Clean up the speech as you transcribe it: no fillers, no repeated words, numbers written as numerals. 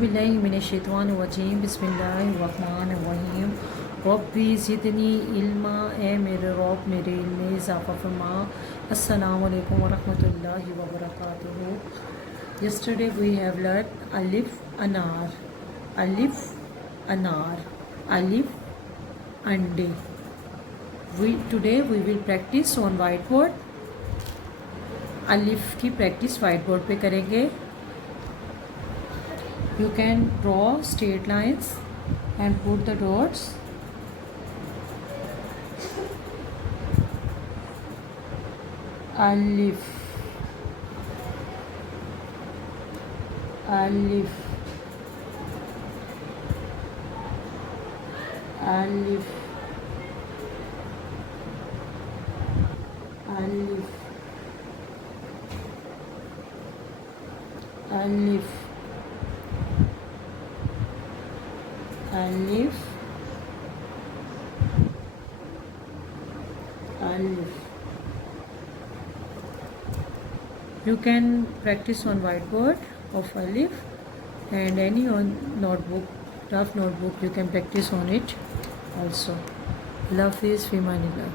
बिस्मिल्लाहिर्रहमानिर्रहीम बिस्मिल्लाहिर्रहमानिर्रहीम रब्बी ज़िदनी इल्मा, ए मेरे रब मेरे इल्म में इजाफ़ा फरमा। अस्सलामु अलैकुम वरहमतुल्लाहि वबरकातुहू। Yesterday we have learned alif anar, alif anar, alif ande. Today we will practice on whiteboard. अलिफ की प्रैक्टिस वाइट बोर्ड पे करेंगे. You can draw straight lines and put the dots. Alif, alif, alif, alif, alif, alif, alif. You can practice on whiteboard of alif, and any on notebook, rough notebook, you can practice on it also. Allah Hafiz, fi manillah.